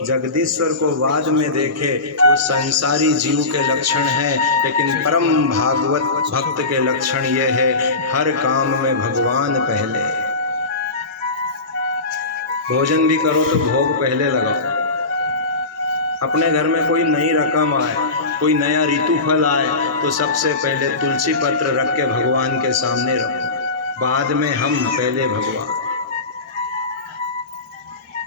जगदीश्वर को बाद में देखे वो संसारी जीव के लक्षण हैं, लेकिन परम भागवत भक्त के लक्षण ये है हर काम में भगवान पहले। भोजन भी करो तो भोग पहले लगाओ। अपने घर में कोई नई रकम आए, कोई नया ऋतु फल आए तो सबसे पहले तुलसी पत्र रख के भगवान के सामने रखो, बाद में हम, पहले भगवान।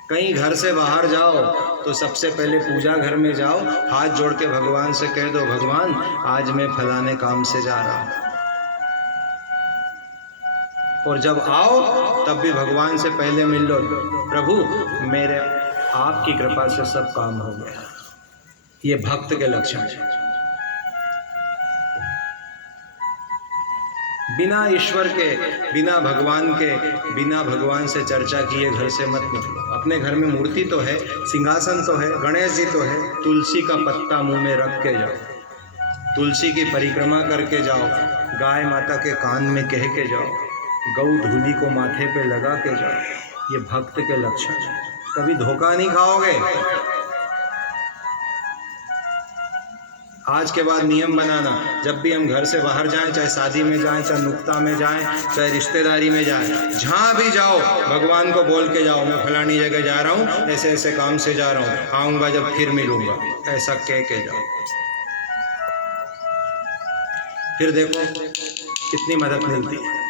कहीं घर से बाहर जाओ तो सबसे पहले पूजा घर में जाओ, हाथ जोड़ के भगवान से कह दो भगवान आज मैं फलाने काम से जा रहा हूं। और जब आओ तब भी भगवान से पहले मिल लो, प्रभु मेरे आपकी कृपा से सब काम हो गया। ये भक्त के लक्षण है। बिना ईश्वर के, बिना भगवान के, बिना भगवान से चर्चा किए घर से मत निकलो। अपने घर में मूर्ति तो है, सिंहासन तो है, गणेश जी तो है, तुलसी का पत्ता मुंह में रख के जाओ, तुलसी की परिक्रमा करके जाओ, गाय माता के कान में कह के जाओ, गौ धूली को माथे पे लगा के जाओ। ये भक्त के लक्षण है। कभी धोखा नहीं खाओगे। आज के बाद नियम बनाना, जब भी हम घर से बाहर जाएं, चाहे शादी में जाएं, चाहे नुक्ता में जाएं, चाहे रिश्तेदारी में जाएं, जहां भी जाओ भगवान को बोल के जाओ मैं फलानी जगह जा रहा हूं, ऐसे ऐसे काम से जा रहा हूं, आऊंगा जब फिर मिलूंगा, ऐसा कह के जाओ। फिर देखो कितनी मदद मिलती है।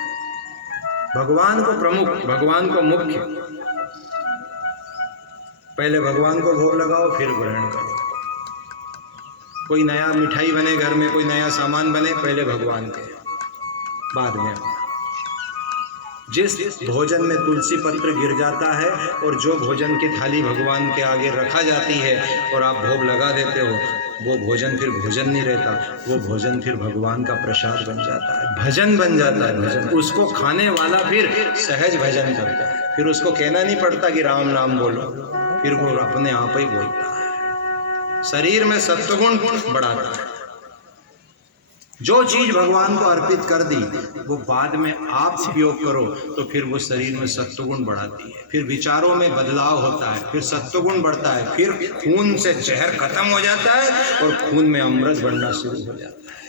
भगवान को प्रमुख, भगवान को मुख्य। पहले भगवान को भोग लगाओ फिर ग्रहण करो। कोई नया मिठाई बने घर में, कोई नया सामान बने, पहले भगवान के, बाद में। जिस भोजन में तुलसी पत्र गिर जाता है और जो भोजन की थाली भगवान के आगे रखा जाती है और आप भोग लगा देते हो, वो भोजन फिर भोजन नहीं रहता, वो भोजन फिर भगवान का प्रसाद बन जाता है, भजन बन जाता है। भजन, उसको खाने वाला फिर सहज भजन करता है, फिर उसको कहना नहीं पड़ता कि राम नाम बोलो, फिर वो अपने आप ही बोलता है। शरीर में सत्वगुण बढ़ाता है। जो चीज भगवान को अर्पित कर दी वो बाद में आप उपयोग करो तो फिर वो शरीर में सत्वगुण बढ़ाती है, फिर विचारों में बदलाव होता है, फिर सत्वगुण बढ़ता है, फिर खून से जहर खत्म हो जाता है और खून में अमृत बढ़ना शुरू हो जाता है।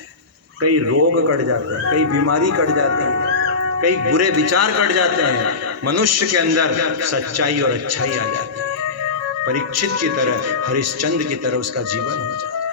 कई रोग कट जाते हैं, कई बीमारी कट जाती है, कई बुरे विचार कट जाते हैं, मनुष्य के अंदर सच्चाई और अच्छाई आ जाती है। परीक्षित की तरह, हरिश्चंद्र की तरह उसका जीवन हो जाता है।